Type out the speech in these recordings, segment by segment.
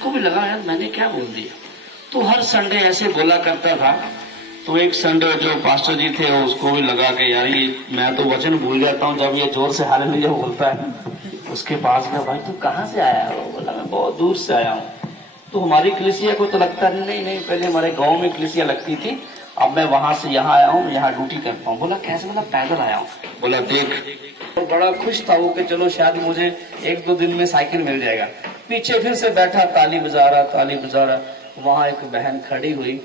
उसको भी लगा यार मैंने क्या बोल दिया। तो हर संडे ऐसे बोला करता था। तो एक संडे जो पास्टर जी थे उसको भी लगा कि यार ये मैं तो वचन भूल जाता हूँ जब ये जोर से हालेलुया बोलता है। उसके पास गया, भाई तू कहाँ से आया है? वो बोला मैं बहुत दूर से आया हूँ। तो हमारी कलीसिया को तो लगता नहीं, पहले हमारे गांव में कलीसिया लगती थी, अब मैं वहां से यहाँ आया हूँ, यहाँ ड्यूटी करता हूँ। बोला कैसे? बोला पैदल आया हूँ। बोला देख। और बड़ा खुश था वो कि चलो शायद मुझे 1-2 दिन में साइकिल मिल जाएगा। पीछे फिर से बैठा, ताली बजा रहा। वहां एक बहन खड़ी हुई,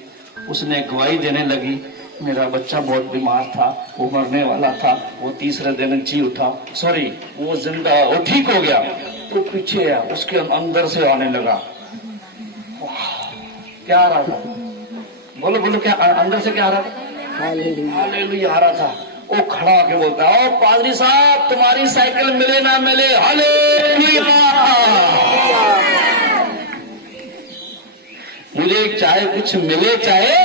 उसने गवाही देने लगी, मेरा बच्चा बहुत बीमार था, वो मरने वाला था, वो तीसरे दिन जी उठा, सॉरी वो जिंदा, वो ठीक हो गया। तो पीछे आया, उसके अंदर से आने लगा। क्या आ रहा था? बोलो क्या अंदर से क्या आ रहा था? हालेलुया आ रहा था। वो खड़ा होके बोलता है, ओ पादरी साहब तुम्हारी साइकिल मिले ना मिले, हालेलुया। मुझे चाहे कुछ मिले चाहे,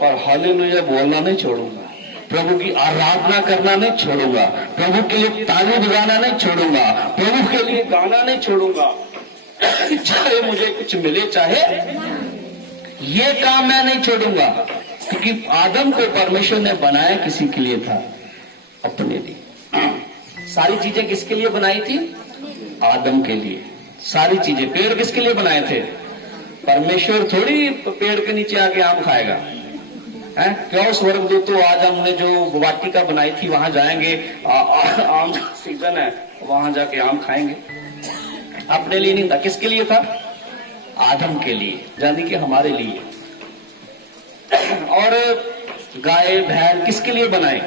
पर हालेलुया बोलना नहीं छोड़ूंगा, प्रभु की आराधना करना नहीं छोड़ूंगा, प्रभु के लिए ताली बजाना नहीं छोड़ूंगा, प्रभु के लिए गाना नहीं छोड़ूंगा। चाहे मुझे कुछ मिले चाहे, ये काम मैं नहीं छोड़ूंगा। क्योंकि आदम को परमेश्वर ने बनाया किसी के लिए था? अपने लिए। सारी चीजें किसके लिए बनाई थी? आदम के लिए। सारी चीजें, पेड़ किसके लिए बनाए थे? परमेश्वर थोड़ी पेड़ के नीचे आके आम खाएगा है? क्यों स्वर्गदूतों, आज हमने जो वाटिका बनाई थी वहां जाएंगे, आम सीजन है, वहां जाके आम खाएंगे। अपने लिए नहीं था, किसके लिए था? आदम के लिए, यानी कि हमारे लिए। और गाय बैल किसके लिए बनाए?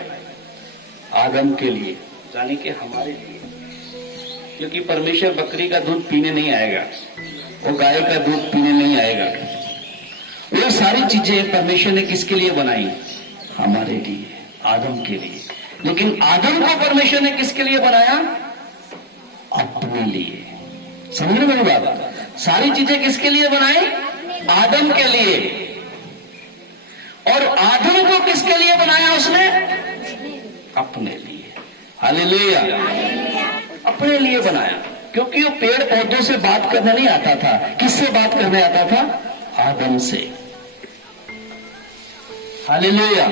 आदम के लिए, यानी कि हमारे लिए। क्योंकि परमेश्वर बकरी का दूध पीने नहीं आएगा, वो गाय का दूध पीने नहीं आएगा। वो सारी चीजें परमेश्वर ने किसके लिए बनाई? हमारे लिए, आदम के लिए। लेकिन आदम को परमेश्वर ने किसके लिए बनाया? अपने लिए। समझ रहे मेरी बात? सारी चीजें किसके लिए बनाई? आदम के लिए। और आदम को किसके लिए बनाया उसने? अपने लिए। हालेलुया। अपने लिए बनाया, क्योंकि वो पेड़ पौधों से बात करने नहीं आता था। किससे बात करने आता था? आदम से। हालेलुया।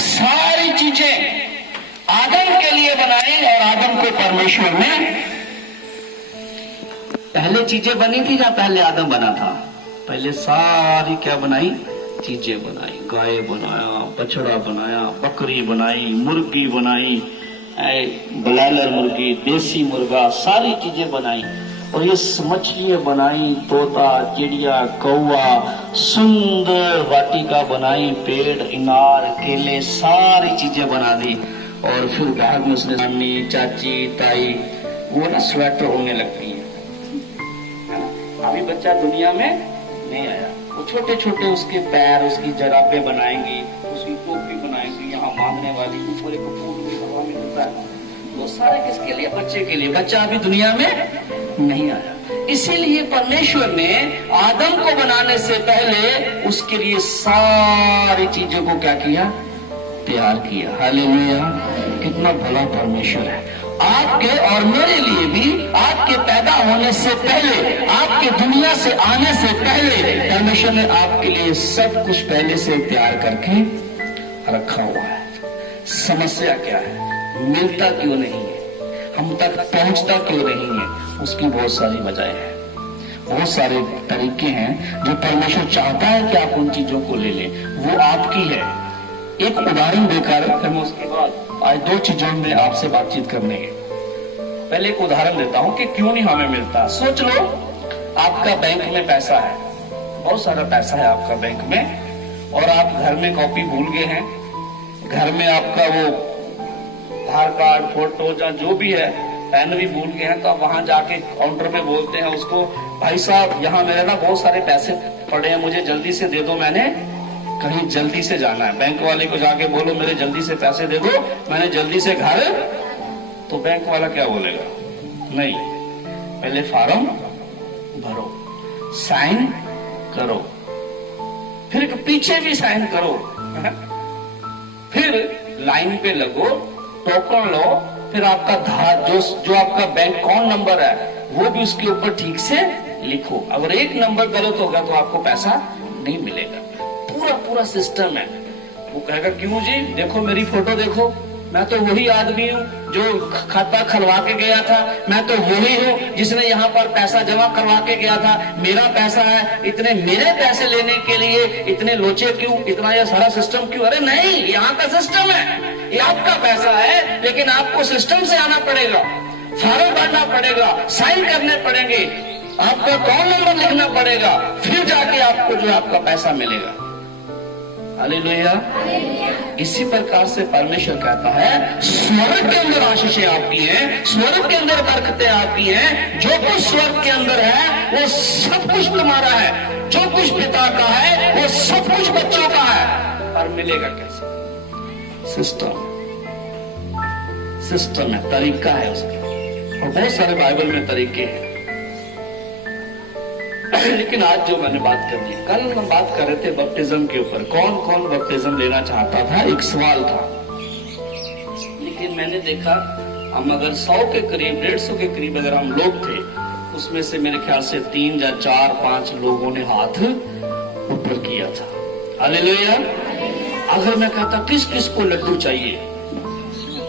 सारी चीजें आदम के लिए बनाई और आदम को परमेश्वर ने, पहले चीजें बनी थी या पहले आदम बना था? पहले सारी क्या बनाई? चीजें बनाई। गाय बनाया, बछड़ा बनाया, बकरी बनाई, मुर्गी बनाई, ब्रॉयलर मुर्गी, देसी मुर्गा, सारी चीजें बनाई। और ये मछलियां बनाई, तोता, चिड़िया, कौवा, सुंदर वाटिका बनाई, पेड़, इनार, केले, सारी चीजें बना दी। और फिर बाद में उसने मम्मी, चाची, ताई, वो ना स्वेटर होने लगती है। अभी बच्चा दुनिया में नहीं आया, वो छोटे छोटे उसके पैर, उसकी जराबें बनाएंगी, उसकी टोपी बनाएंगी, यहाँ बांधने वाली, ऊपर एक फूल भी हवा में होता है। वो सारे किसके लिए? बच्चे के लिए। बच्चा अभी दुनिया में नहीं आया। इसीलिए परमेश्वर ने आदम को बनाने से पहले उसके लिए सारी चीजों को क्या किया? तैयार किया। हालेलुया। कितना भला परमेश्वर है। आपके और मेरे लिए भी, आपके पैदा होने से पहले, आपके दुनिया से आने से पहले परमेश्वर ने आपके लिए सब कुछ पहले से तैयार करके रखा हुआ है। समस्या क्या है? मिलता क्यों नहीं है? हम तक पहुंचता क्यों नहीं है? उसकी बहुत सारी वजह है, बहुत सारे तरीके हैं जो परमेश्वर चाहता है कि आप उन चीजों को ले लें। वो आपकी है। एक उदाहरण देकर फिर मैं उसके बाद आज 2 चीजों में आपसे बातचीत करने है। पहले एक उदाहरण देता हूं कि क्यों नहीं हमें मिलता। सोच लो आपका बैंक में पैसा है, बहुत सारा पैसा है आपका बैंक में, और आप घर में कॉपी भूल गए हैं। घर में आपका वो आधार कार्ड, फोटो या जो भी है, पेन भी भूल गए हैं। तो आप वहां जाके काउंटर पे बोलते हैं उसको, भाई साहब यहाँ मेरे ना बहुत सारे पैसे पड़े हैं, मुझे जल्दी से दे दो, मैंने कहीं जल्दी से जाना है। बैंक वाले को जाके बोलो मेरे जल्दी से पैसे दे दो, मैंने जल्दी से घर। तो बैंक वाला क्या बोलेगा? नहीं, पहले फॉर्म भरो, साइन करो, फिर पीछे भी साइन करो, फिर लाइन पे लगो, टोकन लो, फिर आपका जो आपका बैंक अकाउंट नंबर है वो भी उसके ऊपर ठीक से लिखो, अगर 1 नंबर गलत होगा तो आपको पैसा नहीं मिलेगा। पूरा पूरा सिस्टम है। वो कहेगा क्यों जी, देखो मेरी फोटो देखो, मैं तो वही आदमी हूँ जो खाता खुलवा के गया था, मैं तो वही हूँ जिसने यहाँ पर पैसा जमा करवा के गया था, मेरा पैसा है, इतने मेरे पैसे लेने के लिए इतने लोचे क्यों, इतना ये सारा सिस्टम क्यों? अरे नहीं, यहाँ का सिस्टम है, ये आपका पैसा है, लेकिन आपको सिस्टम से आना पड़ेगा, फॉर्म भरना पड़ेगा, साइन करने पड़ेंगे, आपको अकाउंट नंबर लिखना पड़ेगा, फिर जाके आपको जो आपका पैसा मिलेगा। हालेलुया। इसी प्रकार से परमेश्वर कहता है स्वर्ग के अंदर आशीषें आपकी हैं, स्वर्ग के अंदर बरकतें आपकी हैं, जो कुछ स्वर्ग के अंदर है वो सब कुछ तुम्हारा है, जो कुछ पिता का है वो सब कुछ बच्चों का है। पर मिलेगा कैसे? सिस्टम है, तरीका है उसका, और बहुत सारे बाइबल में तरीके हैं। लेकिन आज जो मैंने बात कर दी, कल हम बात कर रहे थे बपटिज्म के ऊपर, कौन कौन बपटिज्म लेना चाहता था, एक सवाल था। लेकिन मैंने देखा हम अगर 100 के करीब, 150 के करीब अगर हम लोग थे, उसमें से मेरे ख्याल से 3 या 4-5 लोगों ने हाथ ऊपर किया था। हालेलुया। अगर मैं कहता किस किस को लड्डू चाहिए,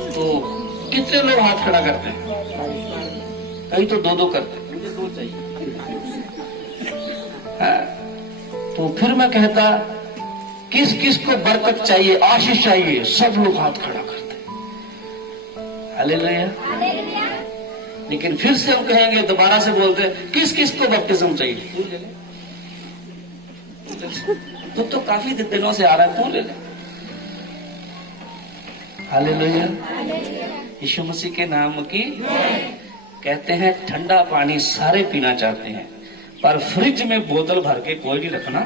तो कितने लोग हाथ खड़ा करते हैं? कई तो 2-2 करते, मुझे 2 चाहिए। तो फिर मैं कहता किस किस को बरकत चाहिए, आशीष चाहिए, सब लोग हाथ खड़ा करते। हालेलुया। लेकिन फिर से हम कहेंगे, दोबारा से बोलते किस किस को बपटिज्म चाहिए, तू तो काफी दिनों से आ रहा है, तू ले ले। हालेलुया। यीशु मसीह के नाम की। कहते हैं ठंडा पानी सारे पीना चाहते हैं, पर फ्रिज में बोतल भर के कोई नहीं रखना।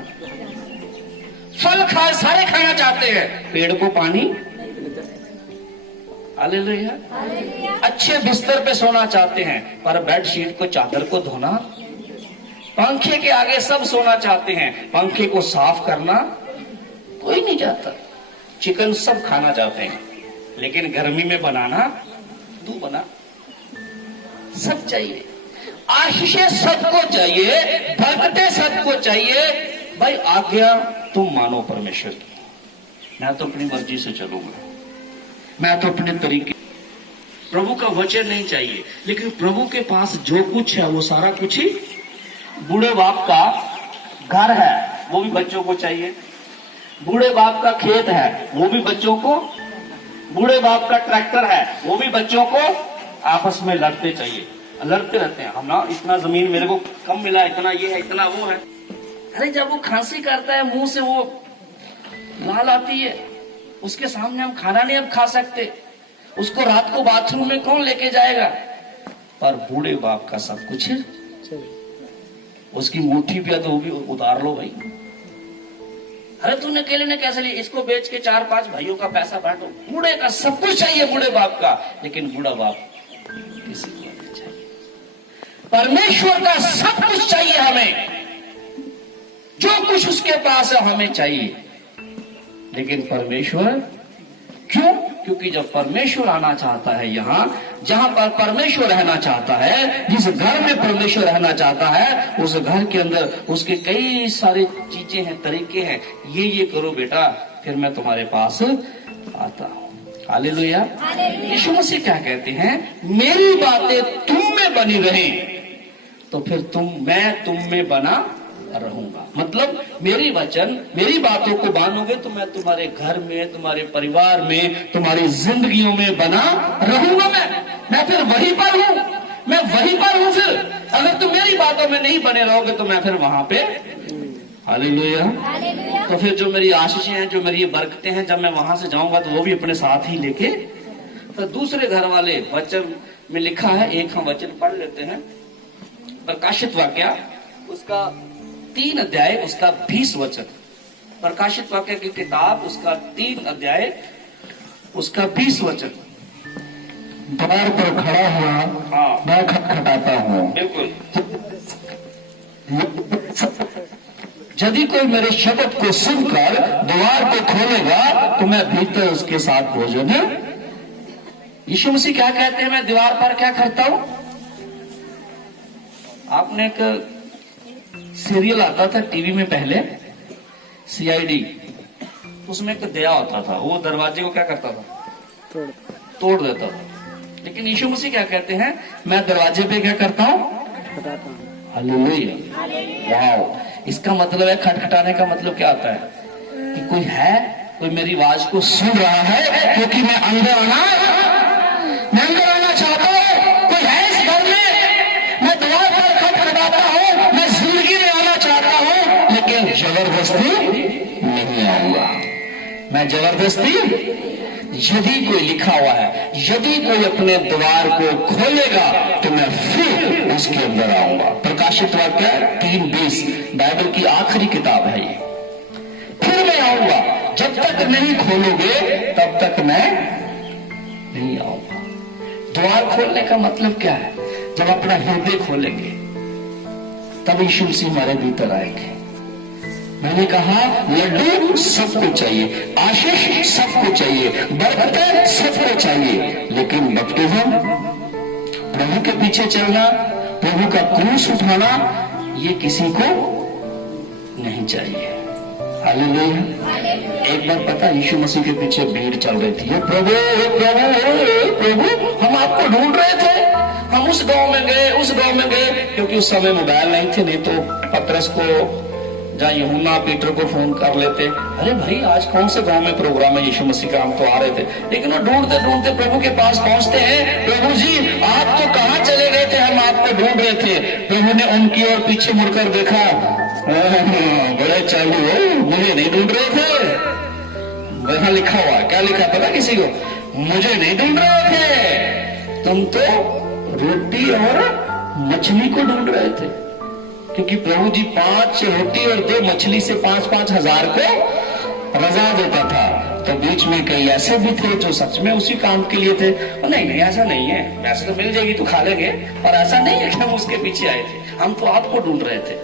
फल खा सारे खाना चाहते हैं, पेड़ को पानी। हालेलुया। अच्छे बिस्तर पे सोना चाहते हैं, पर बेडशीट को, चादर को धोना। पंखे के आगे सब सोना चाहते हैं, पंखे को साफ करना कोई नहीं चाहता। चिकन सब खाना चाहते हैं, लेकिन गर्मी में बनाना तू बना। सब चाहिए, आशीषें सबको चाहिए, बरकतें सबको चाहिए। भाई आज्ञा तुम मानो परमेश्वर की, मैं तो अपनी मर्जी से चलूंगा, मैं तो अपने तरीके। प्रभु का वचन नहीं चाहिए, लेकिन प्रभु के पास जो कुछ है वो सारा कुछ ही। बूढ़े बाप का घर है, वो भी बच्चों को चाहिए। बूढ़े बाप का खेत है, वो भी बच्चों को। बूढ़े बाप का ट्रैक्टर है, वो भी बच्चों को। आपस में लड़ते चाहिए, लड़ते रहते हैं, हम ना इतना जमीन मेरे को कम मिला, इतना ये है, इतना वो है। अरे जब वो खांसी करता है, मुंह से वो लाल आती है, उसके सामने हम खाना नहीं अब खा सकते, उसको रात को बाथरूम में कौन लेके जाएगा? पर बूढ़े बाप का सब कुछ है, उसकी मुट्ठी भी है तो वो भी उतार लो भाई। अरे तूने अकेले ने कैसे लिया, इसको बेच के 4-5 भाइयों का पैसा बांटो। बूढ़े का सब कुछ चाहिए, बूढ़े बाप का, लेकिन बूढ़ा बाप किसी को नहीं चाहिए। परमेश्वर का सब कुछ चाहिए हमें, जो कुछ उसके पास है हमें चाहिए। लेकिन परमेश्वर क्यों? क्योंकि जब परमेश्वर आना चाहता है, यहाँ जहां पर परमेश्वर रहना चाहता है, जिस घर में परमेश्वर रहना चाहता है, उस घर के अंदर उसके कई सारी चीजें हैं, तरीके हैं। ये करो बेटा, फिर मैं तुम्हारे पास आता हूं। हालेलुया। यीशु मसीह क्या कहते हैं? मेरी बातें तुम में बनी रहे तो फिर मैं तुम में बना रहूंगा। मतलब मेरी वचन, मेरी बातों को मानोगे तो मैं तुम्हारे घर में, तुम्हारे परिवार में, तुम्हारी जिंदगियों में बना रहूंगा। मैं फिर वहीं पर हूं, मैं वहीं पर हूं। फिर अगर तुम मेरी बातों में नहीं बने रहोगे तो मैं फिर वहां पे। हालेलुया। तो फिर जो मेरी आशीषें हैं, जो मेरी बरकतें हैं, जब मैं वहां से जाऊंगा तो वो भी अपने साथ ही लेके। तो दूसरे घर वाले वचन में लिखा है, एक हम वचन पढ़ लेते हैं, प्रकाशित वाक्य उसका 3 अध्याय उसका 20 वचन। प्रकाशित वाक्य की किताब उसका 3 अध्याय उसका 20 वचन। द्वार पर खड़ा हुआ, हाँ, मैं खटखटाता हूँ। बिल्कुल। यदि कोई मेरे शब्द को सुनकर द्वार को खोलेगा तो मैं भीतर उसके साथ भोजन। यीशु मसीह क्या कहते हैं? मैं दीवार पर क्या करता हूं? आपने एक सीरियल आता था टीवी में पहले, CID, उसमें एक दया होता था, वो दरवाजे को क्या करता था, तोड़ देता था। लेकिन यीशु मसीह क्या कहते हैं, मैं दरवाजे पे क्या करता हूँ, हालेलुया। वाओ, इसका मतलब है खटखटाने का मतलब क्या होता है कि कोई है, कोई मेरी आवाज को सुन रहा है, क्योंकि मैं अंदर आना चाहता हूँ। कोई है इस घर में, मैं द्वार पर खटखटाता हूँ, मैं जिंदगी में आना चाहता हूँ, लेकिन जबरदस्ती नहीं आऊंगा, मैं जबरदस्ती। यदि कोई लिखा हुआ है, यदि कोई अपने द्वार को खोलेगा तो मैं फिर उसके अंदर आऊंगा। प्रकाशित वाक्य 3:20, बाइबल की आखिरी किताब है ये। फिर मैं आऊंगा, जब तक नहीं खोलोगे तब तक मैं नहीं आऊंगा। द्वार खोलने का मतलब क्या है, जब अपना हृदय खोलेंगे तब यीशु मसीह हमारे भीतर आएंगे। मैंने कहा लड्डू सबको चाहिए, आशीष सबको चाहिए, बरकतें सबको चाहिए, लेकिन बपतिस्म, प्रभु के पीछे चलना, प्रभु का क्रूस उठाना, ये किसी को नहीं चाहिए। हालेलुया। एक बार पता, यीशु मसीह के पीछे भीड़ चल रही थी, प्रभु प्रभु प्रभु, हम आपको ढूंढ रहे थे, हम उस गांव में गए, उस गांव में गए, क्योंकि उस समय मोबाइल नहीं थे, नहीं तो पतरस को, जहाँ यूहन्ना पीटर को फोन कर लेते, अरे भाई आज कौन से गांव में प्रोग्राम है यीशु मसीह का, हम तो आ रहे थे। लेकिन वो ढूंढते ढूंढते प्रभु के पास पहुंचते हैं, प्रभु जी आप तो कहाँ चले गए थे, हम आपको ढूंढ रहे थे। प्रभु ने उनकी ओर पीछे मुड़कर देखा, बड़े चालू हो, मुझे नहीं ढूंढ रहे थे। वहां लिखा हुआ, क्या लिखा पता किसी को, मुझे नहीं ढूंढ रहे थे, तुम तो रोटी और मछली को ढूंढ रहे थे। क्योंकि प्रभु जी 5 रोटी और 2 मछली से 5-5 हजार को रजा देता था। तो बीच में कई ऐसे भी थे जो सच में उसी काम के लिए थे, और नहीं ऐसा नहीं है, वैसे तो मिल जाएगी तो खा लेंगे, और ऐसा नहीं है कि हम उसके पीछे आए थे, हम तो आपको ढूंढ रहे थे।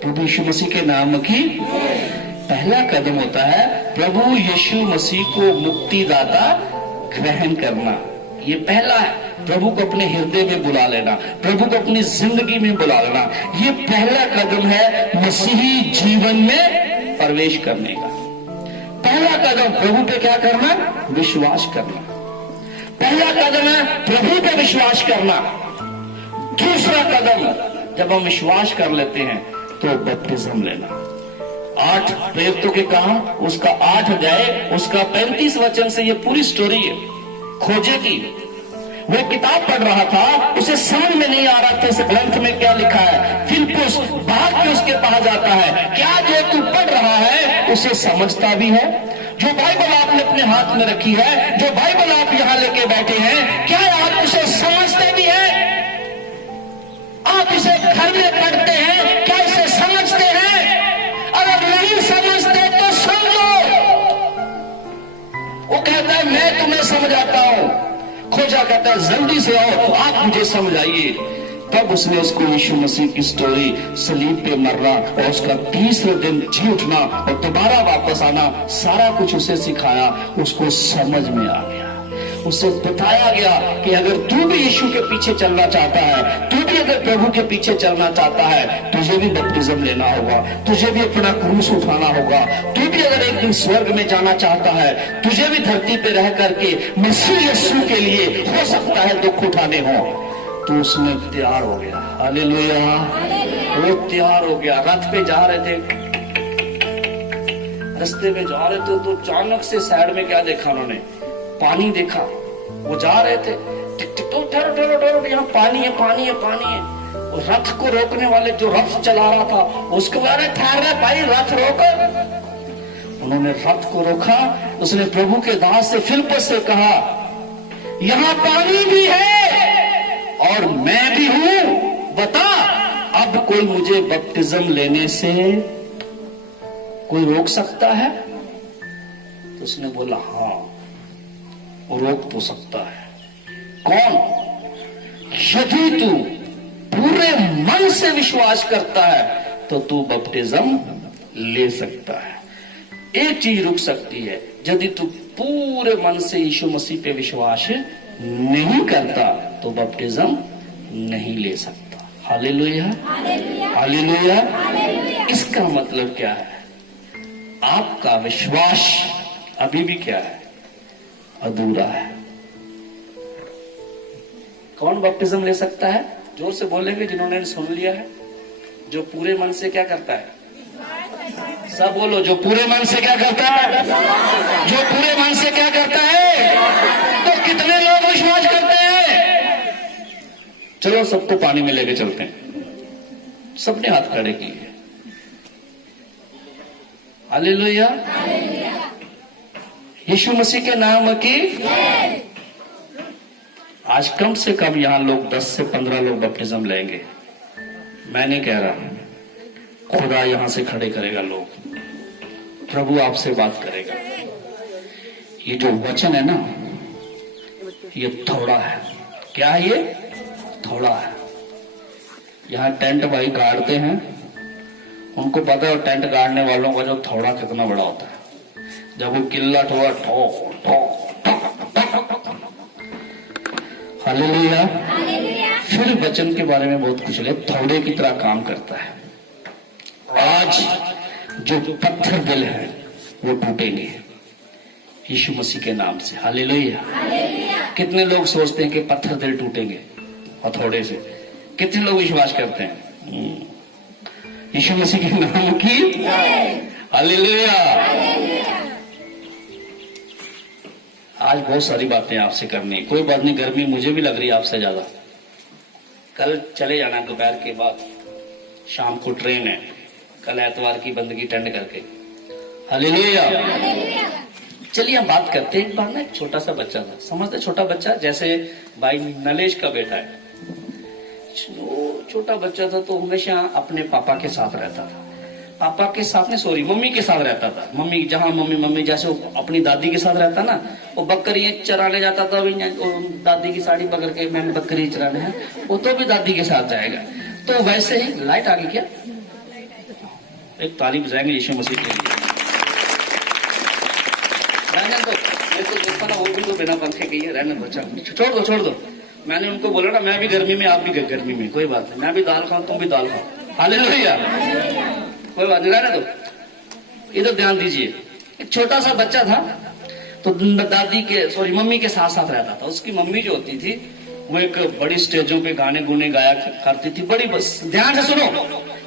प्रभु यीशु मसीह के नाम की पहला कदम होता है प्रभु यीशु मसीह को मुक्तिदाता ग्रहण करना। ये पहला है, प्रभु को अपने हृदय में बुला लेना, प्रभु को अपनी जिंदगी में बुला लेना। ये पहला कदम है मसीही जीवन में प्रवेश करने का। पहला कदम प्रभु पे क्या करना, विश्वास करना। पहला कदम है प्रभु पे विश्वास करना। दूसरा कदम, जब हम विश्वास कर लेते हैं तो बपतिस्म लेना। 8 प्रेरितों के काम, उसका 8 अध्याय, उसका 35 वचन से ये पूरी स्टोरी है। खोजे की वो किताब पढ़ रहा था, उसे समझ में नहीं आ रहा था इस ग्रंथ में क्या लिखा है। फिलिप्पुस भाग के उसके पास जाता है, क्या जो तू पढ़ रहा है उसे समझता भी है? जो बाइबल आपने अपने हाथ में रखी है, जो बाइबल आप यहां लेके बैठे हैं, क्या आप उसे समझते भी हैं? आप इसे घर में पढ़ते हैं, क्या इसे समझते हैं? अगर नहीं समझते तो सुन लो। वो कहता है मैं तुम्हें समझाता हूं। खोजा कहता है जल्दी से आओ, आप मुझे समझाइए। तब उसने उसको यीशु मसीह की स्टोरी, सलीब पे मरना और उसका तीसरे दिन जी उठना और दोबारा वापस आना, सारा कुछ उसे सिखाया। उसको समझ में आ गया, उसे बताया गया कि अगर तू भी यीशु के पीछे चलना चाहता है, तू भी अगर प्रभु के पीछे चलना चाहता है, तुझे भी बपतिस्म लेना होगा, तुझे भी अपना क्रूस उठाना होगा। तू भी अगर एक दिन स्वर्ग में जाना चाहता है, तुझे भी धरती पे रह करके मसीह यीशु के लिए हो सकता है दुख उठाने हो। तो उसने तैयार हो गया। हालेलुया। वो तैयार हो गया। रथ पे जा रहे थे, रास्ते में जा रहे थे तो अचानक से साइड में क्या देखा उन्होंने, पानी देखा। वो जा रहे थे, टिक टिक तो ठहरो ठहरो ठहरो, यहाँ पानी है पानी है पानी है। और रथ को रोकने वाले जो रथ चला रहा था उसको कह रहे ठहर रहे भाई, रथ रोको। उन्होंने रथ को रोका। उसने प्रभु के दास से फिलिप्पुस से कहा, यहाँ पानी भी है और मैं भी हूं, बता अब कोई मुझे बपतिस्म लेने से कोई रोक सकता है? तो उसने बोला हाँ, वो रोक तो सकता है। कौन? यदि तू पूरे मन से विश्वास करता है तो तू बपतिस्म ले सकता है। एक चीज रुक सकती है, यदि तू पूरे मन से यीशु मसीह पे विश्वास नहीं करता तो बपतिस्म नहीं ले सकता। हालेलुया। हालेलुया। इसका मतलब क्या है? आपका विश्वास अभी भी क्या है? अधूरा है। कौन बपतिस्म ले सकता है? जोर से बोलेंगे जिन्होंने सुन लिया है। जो पूरे मन से क्या करता है? सब बोलो, जो पूरे मन से क्या करता है? जो पूरे मन से क्या करता है? तो कितने लोग विश्वास करते हैं? चलो सबको पानी में लेके चलते हैं। सबने हाथ खड़े किए। हालेलुया। यीशु मसीह के नाम की। आज कम से कम यहां लोग 10 से 15 लोग बपतिस्म लेंगे। मैं नहीं कह रहा, खुदा यहां से खड़े करेगा लोग। प्रभु आपसे बात करेगा। ये जो वचन है ना, ये थोड़ा है। क्या है ये? थोड़ा है। यहां टेंट भाई गाड़ते हैं, उनको पता है टेंट गाड़ने वालों का जो थोड़ा कितना बड़ा होता है। जब वो किल्ला ठोड़ा ठो ठो हालेलुया। फिर वचन के बारे में बहुत कुछ है, थोड़े की तरह काम करता है। आज जो पत्थर दिल है वो टूटेंगे यीशु मसीह के नाम से। हालेलुया। कितने लोग सोचते हैं कि पत्थर दिल टूटेंगे हथौड़े से? कितने लोग विश्वास करते हैं? यीशु मसीह के नाम की। हालेलुया। आज बहुत सारी बातें आपसे करनी। कोई बात नहीं, गर्मी मुझे भी लग रही है आपसे ज्यादा। कल चले जाना दोपहर के बाद, शाम को ट्रेन है। कल एतवार की बंदगी टेंड करके। हालेलुया। चलिए हम बात करते हैं। एक बार ना एक छोटा सा बच्चा था, समझते? छोटा बच्चा जैसे भाई नलेश का बेटा है। छोटा बच्चा था तो हमेशा अपने पापा के साथ रहता था। पापा के साथ नहीं, सॉरी, मम्मी के साथ रहता था। मम्मी जहां मम्मी जैसे वो अपनी दादी के साथ रहता ना, वो बकरी चराने जाता था। दादी की साड़ी पकड़ के मैंने बकरी चराने है, वो तो भी दादी के साथ जाएगा। तो वैसे ही लाइट आ गई क्या? एक तारीफ बजाएंगे यीशु मसीह के लिए। रहने दो, मैं तो देखा ना, वो भी तो बिना पंखे की है। रहने दो, चल छोड़ दो। मैंने उनको बोला ना, मैं भी गर्मी में, आप भी गर्मी में, कोई बात नहीं। मैं भी दाल खाऊं, तुम भी दाल खाओ। हालेलुया। कोई बात नहीं, रहने दो। इधर ध्यान दीजिए। एक छोटा सा बच्चा था तो दादी के सॉरी मम्मी के साथ साथ रहता था। उसकी मम्मी जो होती थी वो एक बड़ी स्टेजों पे गाने गुने गाया करती थी। बड़ी, बस ध्यान से सुनो,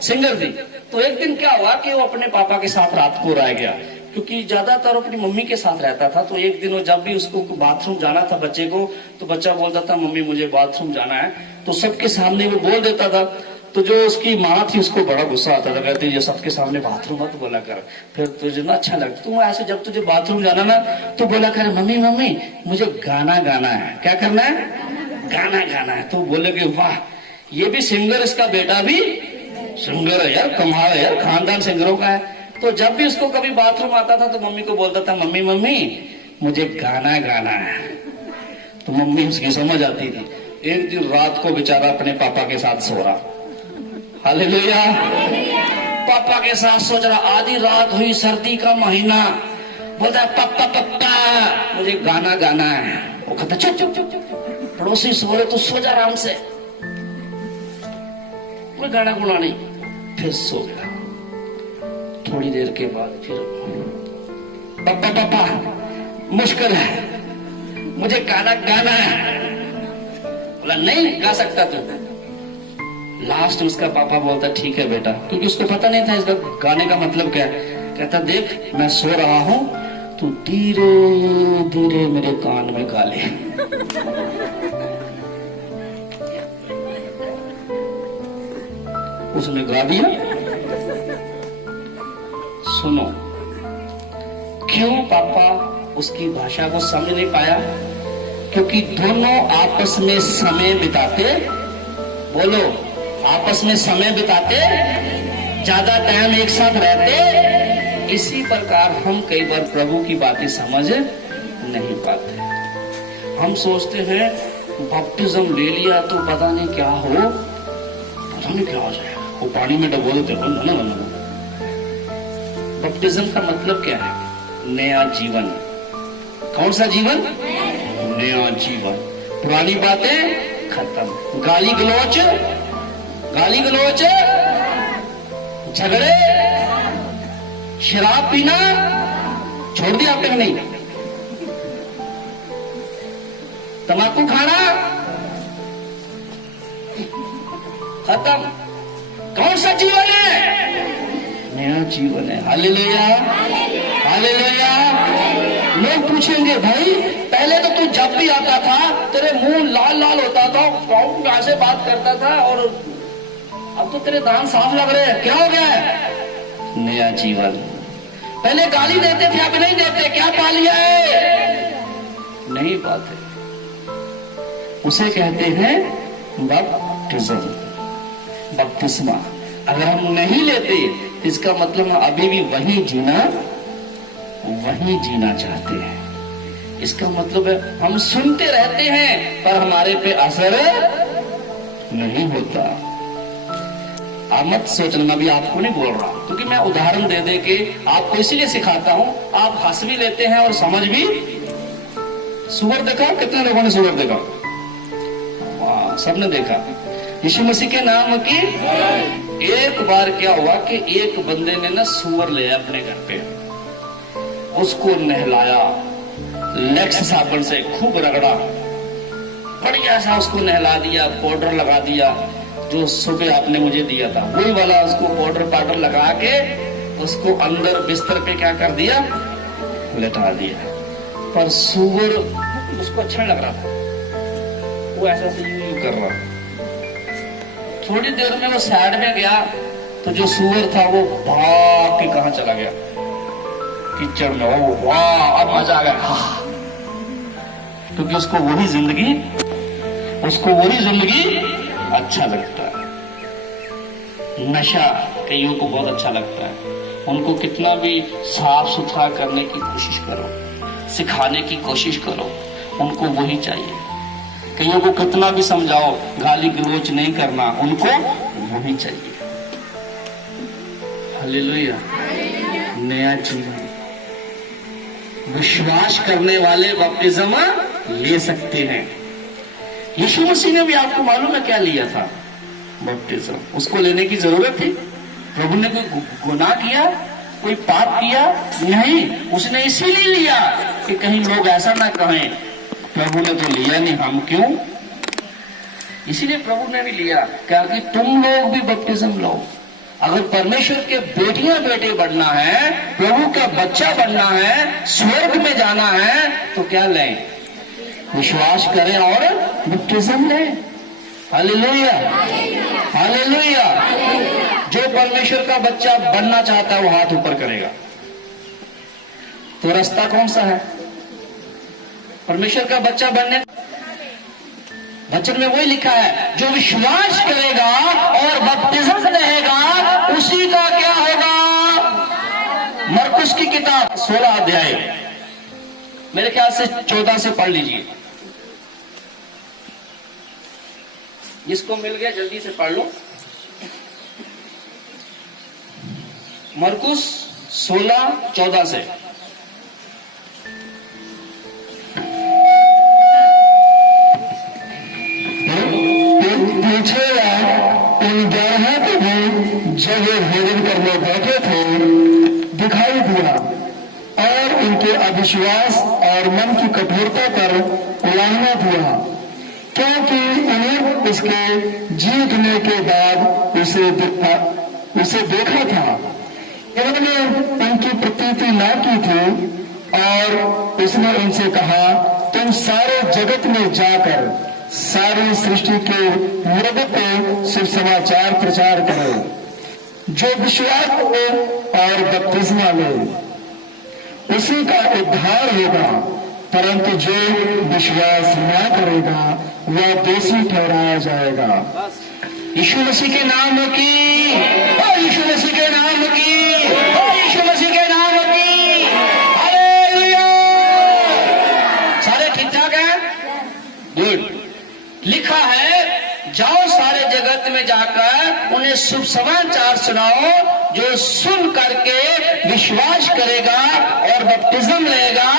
सिंगर थी। तो एक दिन क्या हुआ कि वो अपने पापा के साथ रात को रह गया, क्योंकि ज्यादातर अपनी मम्मी के साथ रहता था। तो एक दिन वो जब भी उसको बाथरूम जाना था बच्चे को, तो बच्चा बोलता था मम्मी मुझे बाथरूम जाना है। तो सबके सामने वो बोल देता था। तो जो उसकी माँ थी उसको बड़ा गुस्सा आता था, कहती ये सबके सामने बाथरूम मत बोला कर, फिर तुझे ना अच्छा लगता। तू ऐसे जब तुझे बाथरूम जाना ना तो बोला कर मम्मी मुझे गाना गाना है। क्या करना है? गाना गाना है। तो बोले कि वाह, ये भी सिंगर, इसका बेटा भी सिंगर है यार, कमाल है यार, खानदान सिंगरों का है। तो जब भी उसको कभी बाथरूम आता था तो मम्मी को बोलता था मम्मी मुझे गाना गाना है। तो मम्मी उसकी समझ आती थी। एक दिन रात को बेचारा अपने पापा के साथ सो रहा। हालेलुया। पापा के साथ सो रहा। आधी रात हुई, सर्दी का महीना। बोलता पापा मुझे गाना गाना है। वो कहता चुप चुप चुप चुप, पड़ोसी सो रहे तो सो जा आराम से, कोई गाना गुना नहीं। फिर सो गया। थोड़ी देर के बाद फिर पापा मुश्किल है, मुझे गाना गाना है। बोला नहीं गा सकता तू। लास्ट उसका पापा बोलता ठीक है बेटा, क्योंकि उसको पता नहीं था इसका गाने का मतलब क्या है। कहता देख मैं सो रहा हूं, तू धीरे धीरे मेरे कान में गा ले। उसने गा दिया। सुनो, क्यों पापा उसकी भाषा को समझ नहीं पाया? क्योंकि दोनों आपस में समय बिताते, बोलो आपस में समय बिताते, ज्यादा टाइम एक साथ रहते। इसी प्रकार हम कई बार प्रभु की बातें समझ नहीं पाते। हम सोचते हैं बपतिस्म ले लिया तो पता नहीं क्या हो, पता नहीं क्या हो जाएगा। वो पानी में डबो देते हो ना। बपतिस्म का मतलब क्या है? नया जीवन। कौन सा जीवन? नया जीवन। पुरानी बातें खत्म। गाली गलौच झगड़े, शराब पीना छोड़ दिया आपने कि नहीं? तंबाकू खाना खत्म। कौन सा जीवन है? नया जीवन है। Hallelujah, hallelujah. लोग पूछेंगे, भाई पहले तो तू जब भी आता था तेरे मुंह लाल लाल होता था, कौन ऐसे बात करता था, और अब तो तेरे दांत साफ लग रहे हैं, क्या हो गया है? नया जीवन। पहले गाली देते थे, अब नहीं देते, क्या पा लिया है? नहीं पाते। उसे कहते हैं बपटिज्म, बपतिस्मा। अगर हम नहीं लेते इसका मतलब हम अभी भी वही जीना चाहते हैं। इसका मतलब है हम सुनते रहते हैं पर हमारे पे असर नहीं होता। आप मत सोचना, मैं भी आपको नहीं बोल रहा, क्योंकि मैं उदाहरण दे दे के आपको इसीलिए सिखाता हूं। आप हंस भी लेते हैं और समझ भी। सुअर देखा? कितने लोगों ने सुअर देखा? वाह, सबने देखा। यीशु मसीह के नाम की एक बार क्या हुआ कि एक बंदे ने ना सुअर लिया अपने घर पे, उसको नहलाया, लेक्स साबुन से खूब रगड़ा, बढ़िया सा उसको नहला दिया, पाउडर लगा दिया, जो सुबह आपने मुझे दिया था वही वाला उसको पाउडर लगा के उसको अंदर बिस्तर पे क्या कर दिया? लेटा दिया। पर सुअर उसको अच्छा लग रहा था, वो ऐसा से यूं कर रहा। थोड़ी देर में वो साइड में गया तो जो सुअर था वो भाग के कहां चला गया? कीचड़ में। ओ वाह, अब मजा आ गया। क्योंकि उसको वही जिंदगी अच्छा लगता है। नशा कईयों को बहुत अच्छा लगता है। उनको कितना भी साफ सुथरा करने की कोशिश करो, सिखाने की कोशिश करो, उनको वही चाहिए। कईयों को कितना भी समझाओ, गाली गलौज नहीं करना, उनको वही चाहिए। हालेलुया। नया जीवन। विश्वास करने वाले बपतिस्मा ले सकते हैं। यीशु मसीह ने भी, आपको मालूम है क्या लिया था? बपतिस्मा। उसको लेने की जरूरत थी? प्रभु ने कोई गुनाह किया, कोई पाप किया? नहीं, उसने इसीलिए लिया कि कहीं लोग ऐसा ना कहें प्रभु ने तो लिया नहीं, हम क्यों? इसीलिए प्रभु ने भी लिया, क्या कि तुम लोग भी बपतिस्म लो। अगर परमेश्वर के बेटियां बेटे बनना है, प्रभु का बच्चा बनना है, स्वर्ग में जाना है, तो क्या लें? विश्वास करें और बपतिस्म लें। Hallelujah, hallelujah. जो परमेश्वर का बच्चा बनना चाहता है वो हाथ ऊपर करेगा। तो रास्ता कौन सा है परमेश्वर का बच्चा बनने? वचन में वही लिखा है, जो विश्वास करेगा और बपतिस्म लेगा उसी का क्या होगा? मरकुस की किताब 16 अध्याय, मेरे ख्याल से 14 से पढ़ लीजिए। जिसको मिल गया जल्दी से पढ़ लो। मरकुस 16:14 से। पूछेगा उन 11 को भी जब वे भोजन करने बैठे थे दिखाई दिया, और उनके अविश्वास और मन की कठोरता पर उलाहना दिया, क्योंकि उन्हें उसके जी उठने के बाद उसे देखा था। उन्होंने उनकी प्रतीति न की थी, और उसने उनसे कहा, तुम सारे जगत में जाकर सारी सृष्टि के लोगों को शुभ समाचार प्रचार करो। जो विश्वास करे और बपतिस्मा ले उसी का उद्धार होगा, परंतु जो विश्वास न करेगा वह दोषी ठहराया जाएगा। यीशु मसीह के नाम की, यीशु मसीह के नाम की, यीशु मसीह के नाम की। हालेलुया। सारे ठीक ठाक हैं? गुड। लिखा है, जाओ सारे जगत में जाकर उन्हें शुभ समाचार सुनाओ। जो सुन करके विश्वास करेगा और बपतिस्म लेगा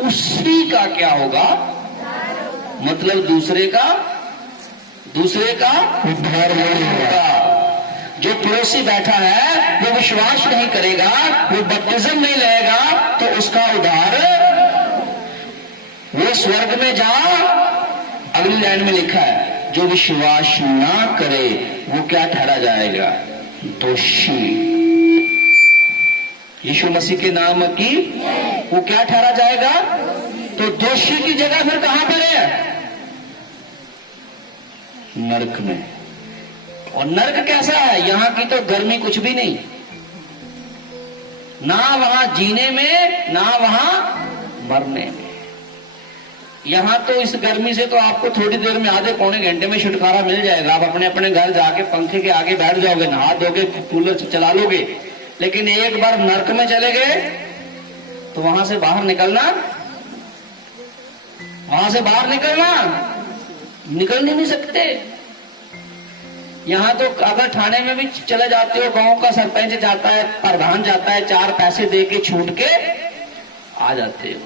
उसी का क्या होगा? मतलब दूसरे का उद्धार होगा। जो पड़ोसी बैठा है वो विश्वास नहीं करेगा, वो बपतिस्म नहीं लेगा, तो उसका उद्धार, वो स्वर्ग में जा। अगली लाइन में लिखा है जो विश्वास ना करे वो क्या ठहरा जाएगा? दोषी। यीशु मसीह के नाम की वो क्या ठहरा जाएगा? तो दोषी की जगह फिर कहां पर है? नरक में। और नरक कैसा है? यहां की तो गर्मी कुछ भी नहीं, ना वहां जीने में ना वहां मरने में। यहां तो इस गर्मी से तो आपको थोड़ी देर में, आधे पौने घंटे में छुटकारा मिल जाएगा। आप अपने अपने घर जाके पंखे के आगे बैठ जाओगे, नहा धोगे, कूलर चला लोगे। लेकिन एक बार नरक में चले गए तो वहां से बाहर निकलना निकल नहीं सकते। यहां तो अगर थाने में भी चले जाते हो, गांव का सरपंच जाता है, प्रधान जाता है, 4 पैसे दे के छूट के आ जाते हो।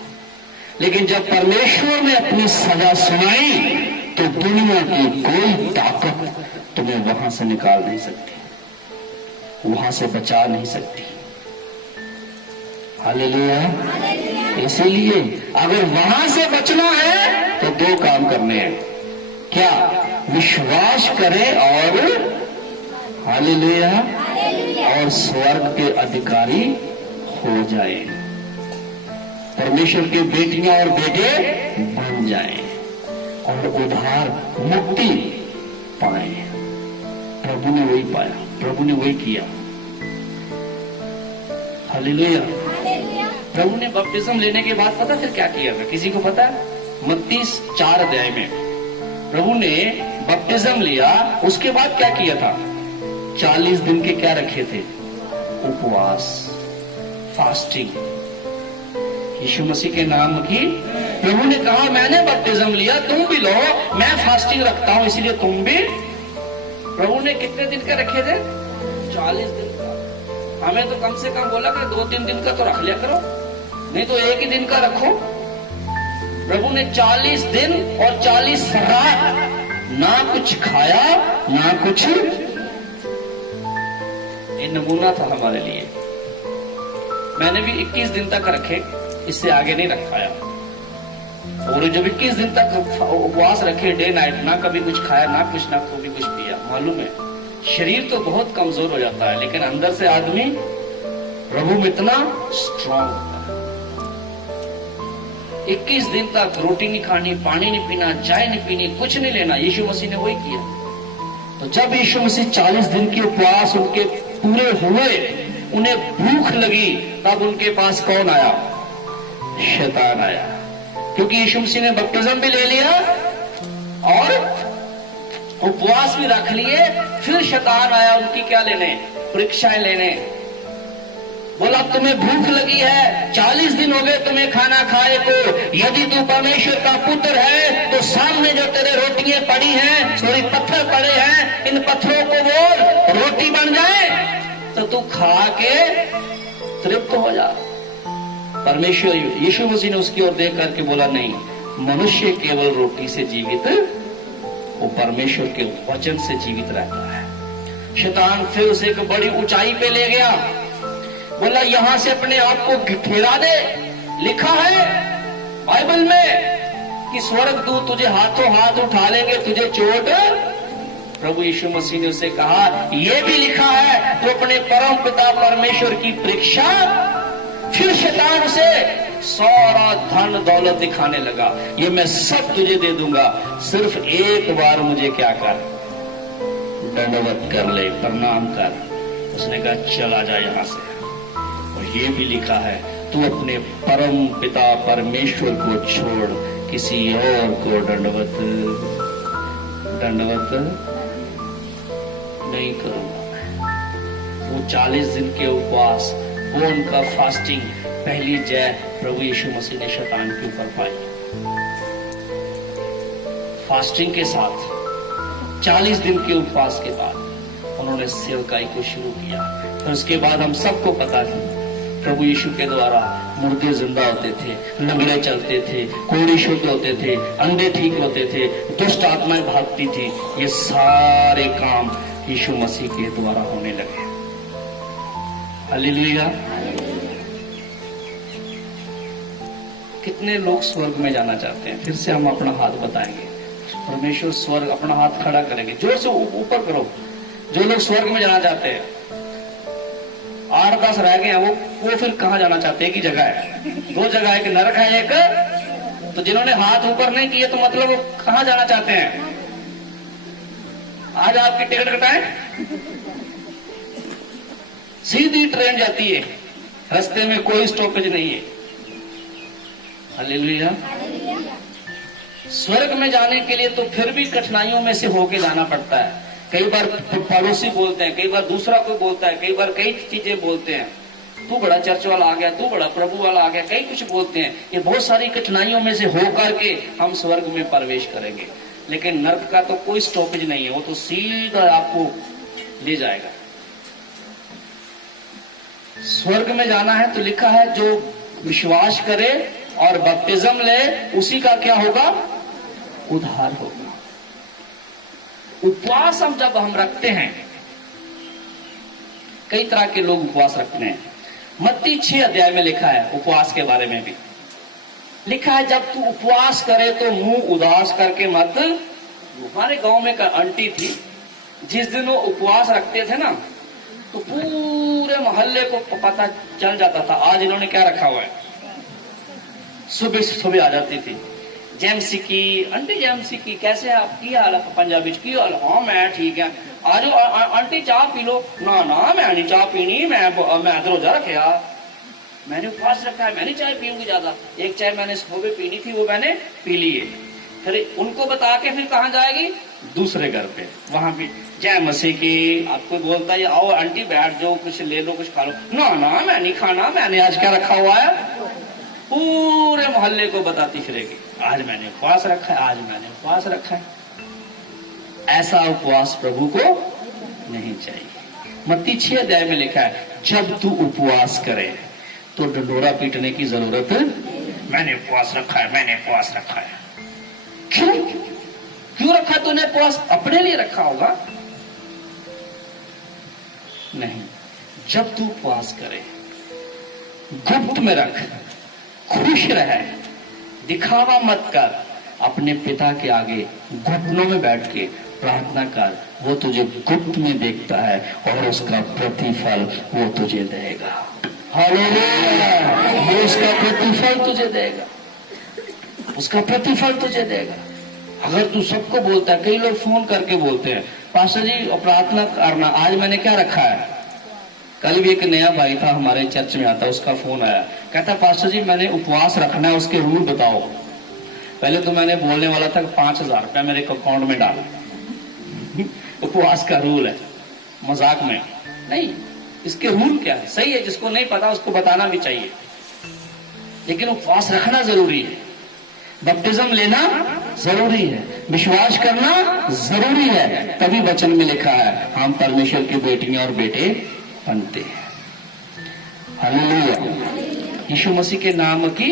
लेकिन जब परमेश्वर ने अपनी सजा सुनाई तो दुनिया की कोई ताकत तुम्हें वहां से निकाल नहीं सकती, वहां से बचा नहीं सकती। हालेलुया। इसीलिए अगर वहां से बचना है तो 2 काम करने हैं। क्या? विश्वास करें और हालेलुया, और स्वर्ग के अधिकारी हो जाए, परमेश्वर के बेटियां और बेटे बन जाएं और उद्धार मुक्ति पाए। प्रभु ने वही पाया, प्रभु ने वही किया। हालेलुया। प्रभु ने बपतिस्म लेने के बाद पता फिर क्या किया था? किसी को पता है? मत्ती 4 अध्याय में प्रभु ने बपतिस्म लिया, उसके बाद क्या किया था? 40 दिन के क्या रखे थे? उपवास, फास्टिंग। यीशु मसीह के नाम की प्रभु ने कहा मैंने बपतिस्म लिया, तुम भी लो, मैं फास्टिंग रखता हूं, इसलिए तुम भी। प्रभु ने कितने दिन का रखे थे? 40 दिन का। हमें तो कम से कम बोला कि 2-3 दिन का तो रख लिया करो, नहीं तो 1 ही दिन का रखो। प्रभु ने 40 दिन और 40 रात ना कुछ खाया ना कुछ। ये नमूना था हमारे लिए। मैंने भी 21 दिन तक रखे, इससे आगे नहीं रखाया। और जब 21 दिन तक उपवास रखे, डे नाइट, ना कभी कुछ खाया ना कभी कुछ पिया, मालूम है शरीर तो बहुत कमजोर हो जाता है, लेकिन अंदर से आदमी प्रभु में इतना स्ट्रांग होता है। 21 दिन तक रोटी नहीं खानी, पानी नहीं पीना, चाय नहीं पीनी, कुछ नहीं लेना। यीशु मसीह ने वही किया। तो जब यीशु मसीह 40 दिन के उपवास उनके पूरे हुए, उन्हें भूख लगी, तब उनके पास कौन आया? शैतान आया। क्योंकि यीशु मसीह ने बपतिस्म भी ले लिया और उपवास भी रख लिए, फिर शैतान आया उनकी क्या लेने? परीक्षाएं लेने। बोला तुम्हें भूख लगी है, 40 दिन हो गए तुम्हें खाना खाए को, यदि तू परमेश्वर का पुत्र है तो सामने जो तेरे रोटियां पड़ी हैं, सॉरी पत्थर पड़े हैं, इन पत्थरों को बोल रोटी बन जाए, तो तू खा के तृप्त हो जा। परमेश्वर यीशु मसीह ने उसकी ओर देख करके बोला नहीं, मनुष्य केवल रोटी से जीवित, वो परमेश्वर के वचन से जीवित रहता है। शैतान फिर उसे एक बड़ी ऊंचाई पे ले गया, बोला यहां से अपने आप को गिरा दे। लिखा है बाइबल में कि स्वर्गदूत तुझे हाथों हाथ उठा लेंगे, तुझे चोट। प्रभु यीशु मसीह ने उसे कहा यह भी लिखा है तो अपने परम पिता परमेश्वर की परीक्षा। फिर शैतान उसे सारा धन दौलत दिखाने लगा, ये मैं सब तुझे दे दूंगा, सिर्फ एक बार मुझे क्या कर, दंडवत कर ले, प्रणाम कर। उसने कहा चला जा यहां से। और ये भी लिखा है तू अपने परम पिता परमेश्वर को छोड़ किसी और को दंडवत नहीं करूंगा। वो 40 दिन के उपवास, वो उनका फास्टिंग, पहली जय प्रभु यीशु मसीह ने शैतान के ऊपर पाई। फास्टिंग के साथ 40 दिन के उपवास के बाद उन्होंने सेवकाई को शुरू किया। फिर उसके बाद हम सबको पता है प्रभु यीशु के द्वारा मुर्दे जिंदा होते थे, लंगड़े चलते थे, कोढ़ी शुद्ध होते थे, अंधे ठीक होते थे, दुष्ट आत्माएं भागती थी। ये सारे काम यीशु मसीह के द्वारा होने लगे। हालेलुया। कितने लोग स्वर्ग में जाना चाहते हैं? फिर से हम अपना हाथ बताएंगे। परमेश्वर स्वर्ग, अपना हाथ खड़ा करेंगे, जोर से ऊपर करो। जो लोग स्वर्ग में जाना चाहते हैं, 8-10 रह गए हैं, वो फिर कहां जाना चाहते हैं? एक ही जगह है, 2 जगह है, कि नरक है एक। तो जिन्होंने हाथ ऊपर नहीं किए तो मतलब वो कहां जाना चाहते हैं? आज आपकी टिकट कटाएं, सीधी ट्रेन जाती है, रास्ते में कोई स्टॉपेज नहीं है। हालेलुया। स्वर्ग में जाने के लिए तो फिर भी कठिनाइयों में से होके जाना पड़ता है। कई बार पड़ोसी बोलते हैं, कई बार दूसरा कोई बोलता है, कई बार कई चीजें बोलते हैं, तू बड़ा चर्च वाला आ गया, तू बड़ा प्रभु वाला आ गया, कई कुछ बोलते हैं। ये बहुत सारी कठिनाइयों में से होकर के हम स्वर्ग में प्रवेश करेंगे। लेकिन नर्क का तो कोई स्टॉपेज नहीं है, वो तो सीधा आपको ले जाएगा। स्वर्ग में जाना है तो लिखा है जो विश्वास करे और बपतिस्म ले, उसी का क्या होगा? उद्धार होगा। उपवास जब हम रखते हैं, कई तरह के लोग उपवास रखते हैं। मत्ती 6 अध्याय में लिखा है उपवास के बारे में भी लिखा है, जब तू उपवास करे तो मुंह उदास करके मत। हमारे गांव में एक आंटी थी, जिस दिन वो उपवास रखते थे ना, तो पूरे मोहल्ले को पता चल जाता था आज इन्होंने क्या रखा हुआ है। सुबह सुबह आ जाती थी, जेमसी की आंटी, जेमसी की कैसे है आपकी हाल है? पंजाबी की हाल? हाँ मैं ठीक है। आज आंटी चाह पी लो। ना ना मैं नहीं चाह पीनी, मैं रोजा रखा, मैंने उपवास रखा है, मैं नहीं चाय पीऊंगी ज्यादा। एक चाय मैंने सुबह पीनी थी, वो मैंने पी ली है। फिर उनको बता के फिर कहाँ जाएगी? दूसरे घर पे, वहां भी जय मसीह की। आपको बोलता है आओ आंटी बैठ जाओ, कुछ ले लो, कुछ खा लो। ना ना मैं नहीं खाना, मैंने आज क्या रखा हुआ है। पूरे मोहल्ले को बताती फिरेगी, आज मैंने उपवास रखा है, आज मैंने उपवास रखा है। ऐसा उपवास प्रभु को नहीं चाहिए। मत्ती 6 अध्याय में लिखा है, जब तू उपवास करे तो डंडोरा पीटने की जरूरत। मैंने उपवास रखा है, मैंने उपवास रखा है। क्यों रखा तूने उपवास? अपने लिए रखा होगा? नहीं, जब तू उपवास करे, गुप्त में रख, खुश रहे, दिखावा मत कर, अपने पिता के आगे घुटनों में बैठ के प्रार्थना कर। वो तुझे गुप्त में देखता है और उसका प्रतिफल वो तुझे देगा। हालेलुया। वो उसका प्रतिफल तुझे देगा, उसका प्रतिफल तुझे देगा। अगर तू सबको बोलता है, कई लोग फोन करके बोलते हैं, पास्टर जी प्रार्थना करना, आज मैंने क्या रखा है। कल भी एक नया भाई था हमारे चर्च में आता, उसका फोन आया, कहता पास्टर जी मैंने उपवास रखना है, उसके रूल बताओ। पहले तो मैंने बोलने वाला था 5,000 रुपया मेरे अकाउंट में डाल। उपवास का रूल है, मजाक में नहीं, इसके रूल क्या है? सही है, जिसको नहीं पता उसको बताना भी चाहिए, लेकिन उपवास रखना जरूरी है, बपतिस्म लेना जरूरी है, विश्वास करना जरूरी है। तभी वचन में लिखा है हम परमेश्वर की बेटियां और बेटे बनते हैं। हालेलुया। यीशु मसीह के नाम की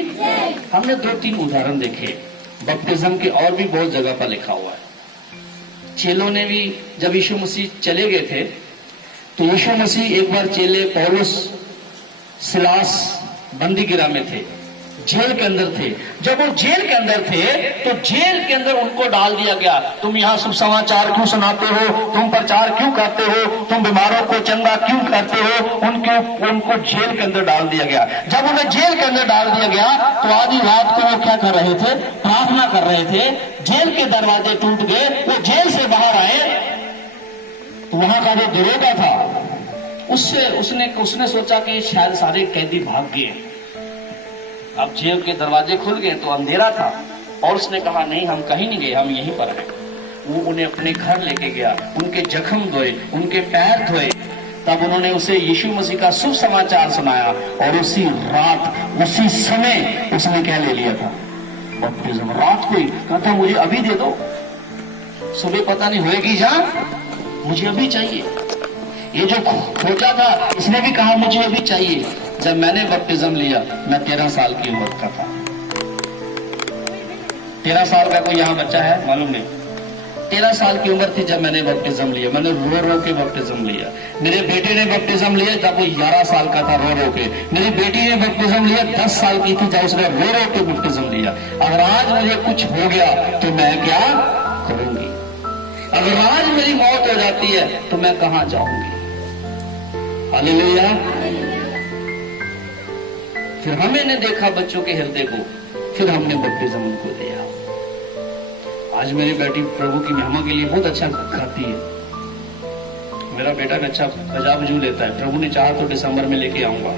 हमने 2-3 उदाहरण देखे। बपतिस्म के और भी बहुत जगह पर लिखा हुआ है। चेलों ने भी, जब यीशु मसीह चले गए थे तो यीशु मसीह एक बार चेले पौलुस सिलास बंदी गिरा में थे, जेल के अंदर थे। जब वो जेल के अंदर थे तो जेल के अंदर उनको डाल दिया गया, तुम यहाँ शुभ समाचार क्यों सुनाते हो, तुम प्रचार क्यों करते हो, तुम बीमारों को चंगा क्यों करते हो। उनको जेल के अंदर डाल दिया गया। जब उन्हें जेल के अंदर डाल दिया गया तो आधी रात को वो क्या कर रहे थे? प्रार्थना कर रहे थे। जेल के दरवाजे टूट गए, वो जेल से बाहर आए तो वहां का जो दरोगा था उसने सोचा कि शायद सारे कैदी भाग गए। अब जेल के दरवाजे खुल गए तो अंधेरा था, और उसने कहा नहीं हम कहीं नहीं गए, हम यहीं पर हैं। वो उन्हें अपने घर लेके गया, उनके जख्म धोए, उनके पैर धोए, तब उन्होंने उसे यीशु मसीह का शुभ समाचार सुनाया, और उसी रात उसी समय उसने क्या ले लिया था? बपतिस्म। रात को ही कहता मुझे अभी दे दो, सुबह पता नहीं होएगी जहां, मुझे अभी चाहिए। ये जो खोजा था इसने भी कहा मुझे अभी चाहिए। जब मैंने बपतिस्म लिया मैं 13 साल की उम्र का था। 13 साल का कोई यहाँ बच्चा है मालूम नहीं? 13 साल की उम्र थी जब मैंने बपटिज्म लिया। मैंने रो रो के बपटिज्म लिया। मेरे बेटे ने बपटिज्म लिया जब वो 11 साल का था, रो रो के। मेरी बेटी ने बपटिज्म लिया 10 साल की थी जब उसने रो रो के बपटिज्म लिया। अगर आज मुझे कुछ हो गया तो मैं क्या करूंगी? अगर आज मेरी मौत हो जाती है तो मैं कहां जाऊंगी? हालेलुया। फिर हमने देखा बच्चों के हृदय को, फिर हमने बपटिज्म उनको दिया। आज मेरी बेटी प्रभु की महिमा के लिए बहुत अच्छा गाती है। मेरा बेटा भी अच्छा बजा बजू लेता है। प्रभु ने चाहा तो दिसंबर में लेके आऊंगा।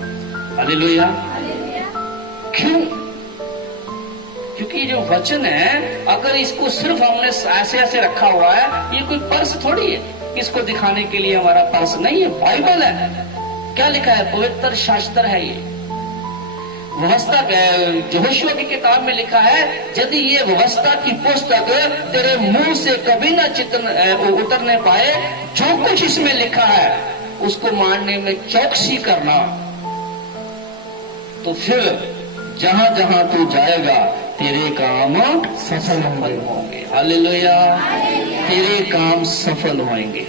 हालेलुया। क्यों? क्योंकि ये जो वचन है, अगर इसको सिर्फ हमने ऐसे ऐसे रखा हुआ है, ये कोई पर्स थोड़ी है इसको दिखाने के लिए। हमारा पर्स नहीं है, बाइबल है। क्या लिखा है? पवित्र शास्त्र है। ये व्यवस्था यहोशुआ की किताब में लिखा है, यदि ये व्यवस्था की पुस्तक तेरे मुंह से कभी ना उतरने पाए, जो कुछ इसमें लिखा है उसको मानने में चौकसी करना, तो फिर जहां जहां तू जाएगा तेरे काम सफल होंगे। हालेलुया। तेरे काम सफल होंगे।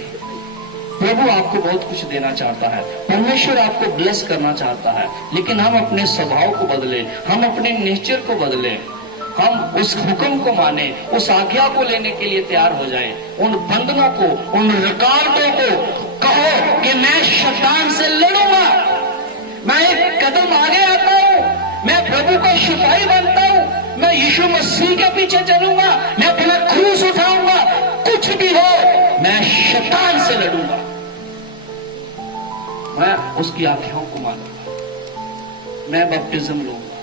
प्रभु आपको बहुत कुछ देना चाहता है, परमेश्वर आपको ब्लेस करना चाहता है, लेकिन हम अपने स्वभाव को बदले, हम अपने नेचर को बदले, हम उस हुक्म को माने, उस आज्ञा को लेने के लिए तैयार हो जाएं। उन बंधनों को, उन रिकॉर्डों को कहो कि मैं शैतान से लड़ूंगा, मैं एक कदम आगे आता हूं, मैं प्रभु का सिपाही बनता हूं, मैं यीशु मसीह के पीछे चलूंगा, मैं अपना क्रूस उठाऊंगा, कुछ भी हो मैं शैतान से लड़ूंगा, मैं उसकी आज्ञाओं को मानूंगा, मैं बपटिज्म लूंगा,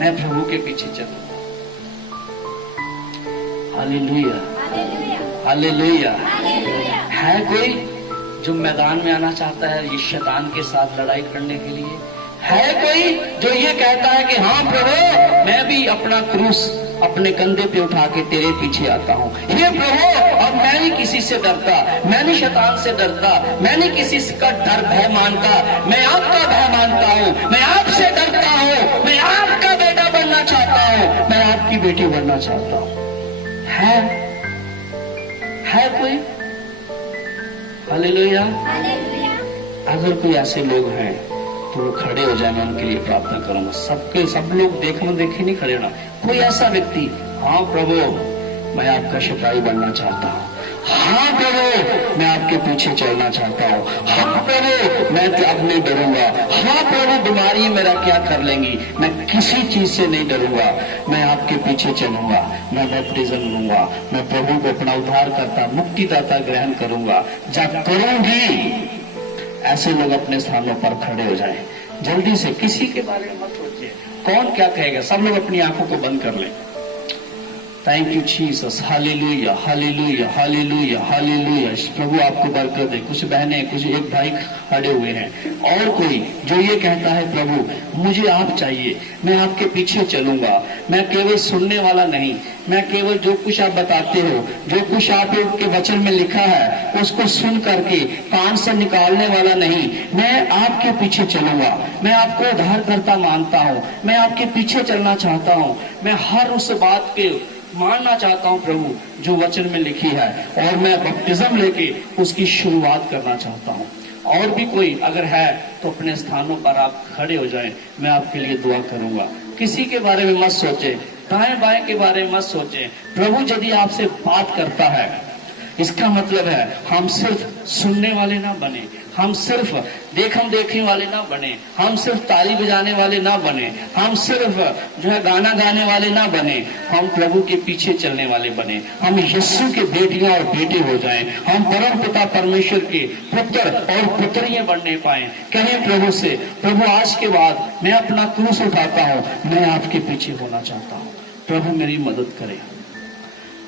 मैं प्रभु के पीछे चलूंगा। हालेलुया। हालेलुया। है कोई जो मैदान में आना चाहता है ये शैतान के साथ लड़ाई करने के लिए? है कोई जो ये कहता है कि हाँ प्रभु मैं भी अपना क्रूस अपने कंधे पे उठा के तेरे पीछे आता हूँ? हे प्रभु, अब मैं नहीं किसी से डरता, मैं नहीं शैतान से डरता, मैं नहीं किसी का डर भय मानता, मैं आपका भय मानता हूँ, मैं आपसे डरता हूँ, मैं आपका बेटा बनना चाहता हूँ, मैं आपकी बेटी बनना चाहता हूँ। है कोई? हालेलुया। अगर कोई ऐसे लोग हैं तो वो खड़े हो जाए, मैं उनके लिए प्रार्थना करूंगा। सब लोग देखना देखे नहीं खड़े होना। कोई ऐसा व्यक्ति, हाँ प्रभु मैं आपका सिपाही बनना चाहता हूँ, हाँ प्रभु मैं आपके पीछे चलना चाहता हूँ, हाँ प्रभु मैं अब नहीं डरूंगा, हाँ प्रभु बीमारी मेरा क्या कर लेंगी, मैं किसी चीज से नहीं डरूंगा, मैं आपके पीछे चलूंगा, मैं बैप्टिज्म लूंगा, मैं प्रभु को अपना उद्धार करता मुक्तिदाता ग्रहण करूंगा, जब करूंगी। ऐसे लोग अपने स्थानों पर खड़े हो जाएं। जल्दी से, किसी के बारे में मत सोचिए कौन क्या कहेगा। सब लोग अपनी आंखों को बंद कर लें। Thank you Jesus. Hallelujah, hallelujah, hallelujah, hallelujah. प्रभु आपको बरकत दे। कुछ बहनें, कुछ एक भाई खड़े हुए हैं, और कोई जो ये कहता है प्रभु मुझे आप चाहिए, मैं आपके पीछे चलूंगा, मैं केवल सुनने वाला नहीं, मैं केवल जो कुछ आप बताते हो, जो कुछ आपके वचन में लिखा है उसको सुन करके कान से निकालने वाला नहीं, मैं आपके पीछे चलूंगा, मैं आपको उद्धारकर्ता मानता हूँ, मैं आपके पीछे चलना चाहता हूँ, मैं हर उस बात के मानना चाहता हूं प्रभु जो वचन में लिखी है, और मैं बपटिज्म लेके उसकी शुरुआत करना चाहता हूं। और भी कोई अगर है तो अपने स्थानों पर आप खड़े हो जाएं, मैं आपके लिए दुआ करूंगा। किसी के बारे में मत सोचे, दाएं बाएं के बारे में मत सोचे। प्रभु यदि आपसे बात करता है, इसका मतलब है हम सिर्फ सुनने वाले ना बने, हम सिर्फ देखम देखने वाले ना बने, हम सिर्फ ताली बजाने वाले ना बने, हम सिर्फ जो है गाना गाने वाले ना बने, हम प्रभु के पीछे चलने वाले बने, हम यीशु के बेटियां और बेटे हो जाएं, हम परम पिता परमेश्वर के पुत्र और पुत्रियां बनने पाए। कहें प्रभु से, प्रभु आज के बाद मैं अपना क्रूस उठाता हूँ, मैं आपके पीछे होना चाहता हूँ, प्रभु मेरी मदद करे।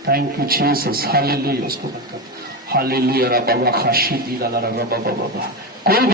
Thank you Jesus. हालेलुया। उसको बरकत। हालेलुया। रब्बा खाशी दी ला ला रब्बा बाबा। कोई